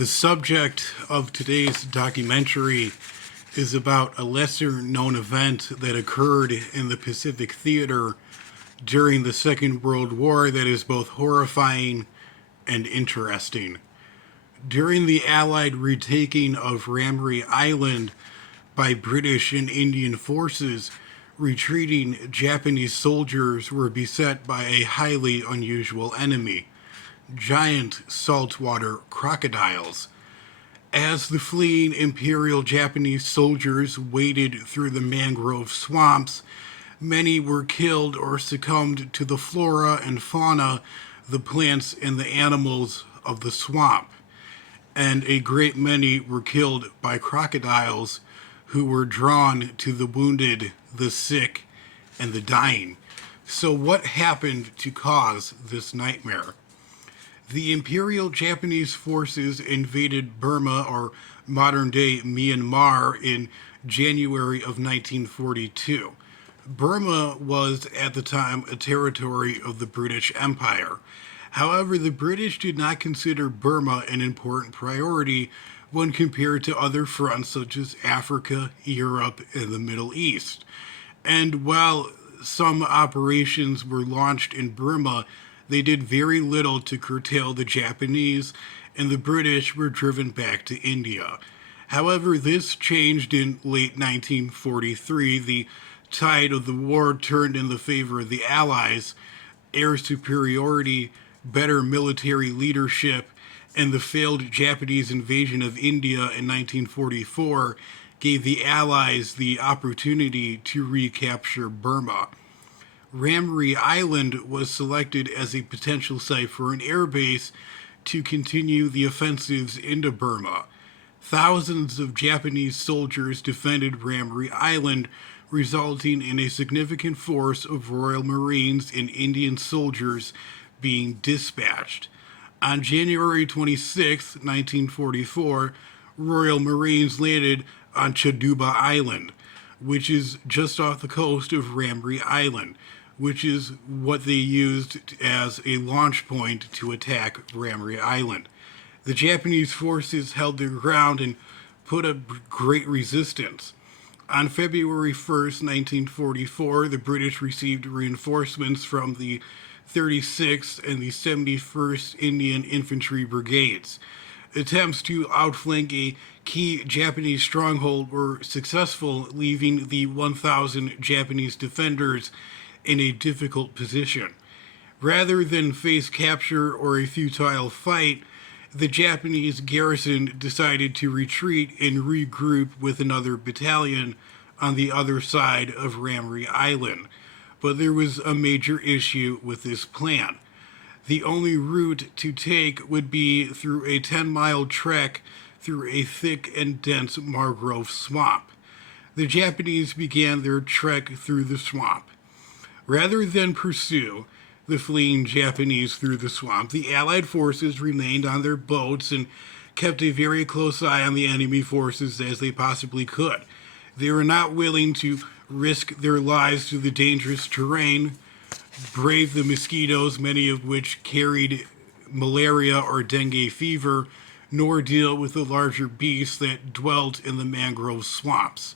The subject of today's documentary is about a lesser known event that occurred in the Pacific Theater during the Second World War that is both horrifying and interesting. During the Allied retaking of Ramree Island by British and Indian forces, retreating Japanese soldiers were beset by a highly unusual enemy: giant saltwater crocodiles. As the fleeing Imperial Japanese soldiers waded through the mangrove swamps, many were killed or succumbed to the flora and fauna, the plants and the animals of the swamp. And a great many were killed by crocodiles who were drawn to the wounded, the sick, and the dying. So, what happened to cause this nightmare? The Imperial Japanese forces invaded Burma, or modern day Myanmar, in January of 1942. Burma was at the time a territory of the British Empire. However, the British did not consider Burma an important priority when compared to other fronts such as Africa, Europe, and the Middle East. And while some operations were launched in Burma, they did very little to curtail the Japanese, and the British were driven back to India. However, this changed in late 1943. The tide of the war turned in the favor of the Allies. Air superiority, better military leadership, and the failed Japanese invasion of India in 1944 gave the Allies the opportunity to recapture Burma. Ramree Island was selected as a potential site for an airbase to continue the offensives into Burma. Thousands of Japanese soldiers defended Ramree Island, resulting in a significant force of Royal Marines and Indian soldiers being dispatched. On January 26, 1944, Royal Marines landed on Chaduba Island, which is just off the coast of Ramree Island, which is what they used as a launch point to attack Ramree Island. The Japanese forces held their ground and put up great resistance. On February 1st, 1944, the British received reinforcements from the 36th and the 71st Indian Infantry Brigades. Attempts to outflank a key Japanese stronghold were successful, leaving the 1,000 Japanese defenders in a difficult position. Rather than face capture or a futile fight, the Japanese garrison decided to retreat and regroup with another battalion on the other side of Ramree Island. But there was a major issue with this plan. The only route to take would be through a 10-mile trek through a thick and dense mangrove swamp. The Japanese began their trek through the swamp. Rather than pursue the fleeing Japanese through the swamp, the Allied forces remained on their boats and kept a very close eye on the enemy forces as they possibly could. They were not willing to risk their lives through the dangerous terrain, brave the mosquitoes, many of which carried malaria or dengue fever, nor deal with the larger beasts that dwelt in the mangrove swamps.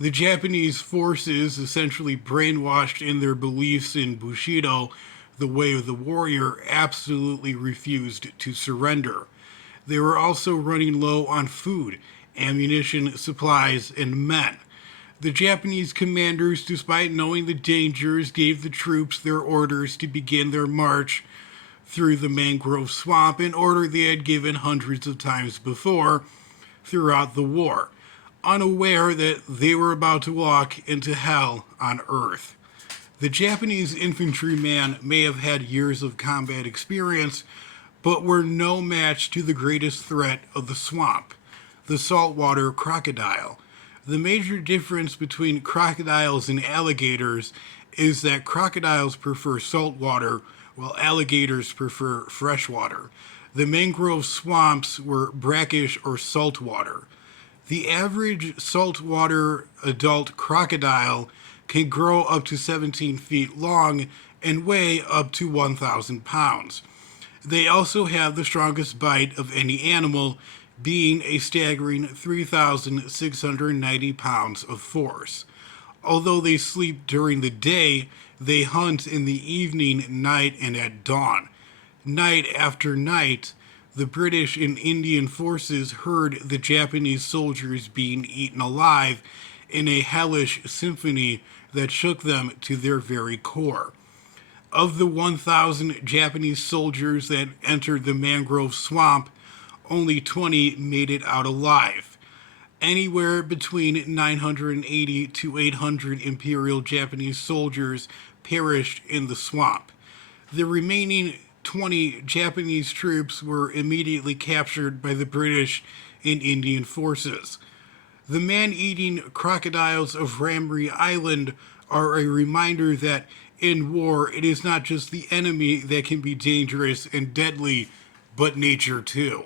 The Japanese forces, essentially brainwashed in their beliefs in Bushido, the way of the warrior, absolutely refused to surrender. They were also running low on food, ammunition, supplies, and men. The Japanese commanders, despite knowing the dangers, gave the troops their orders to begin their march through the mangrove swamp, an order they had given hundreds of times before throughout the war, unaware that they were about to walk into hell on earth. The Japanese infantrymen may have had years of combat experience, but were no match to the greatest threat of the swamp, the saltwater crocodile. The major difference between crocodiles and alligators is that crocodiles prefer salt water while alligators prefer fresh water. The mangrove swamps were brackish or salt water. The average saltwater adult crocodile can grow up to 17 feet long and weigh up to 1,000 pounds. They also have the strongest bite of any animal, being a staggering 3,690 pounds of force. Although they sleep during the day, they hunt in the evening, night, and at dawn. Night after night, the British and Indian forces heard the Japanese soldiers being eaten alive in a hellish symphony that shook them to their very core. Of the 1,000 Japanese soldiers that entered the mangrove swamp, only 20 made it out alive. Anywhere between 980 to 800 Imperial Japanese soldiers perished in the swamp. The remaining 20 Japanese troops were immediately captured by the British and Indian forces. The man-eating crocodiles of Ramree Island are a reminder that in war it is not just the enemy that can be dangerous and deadly, but nature too.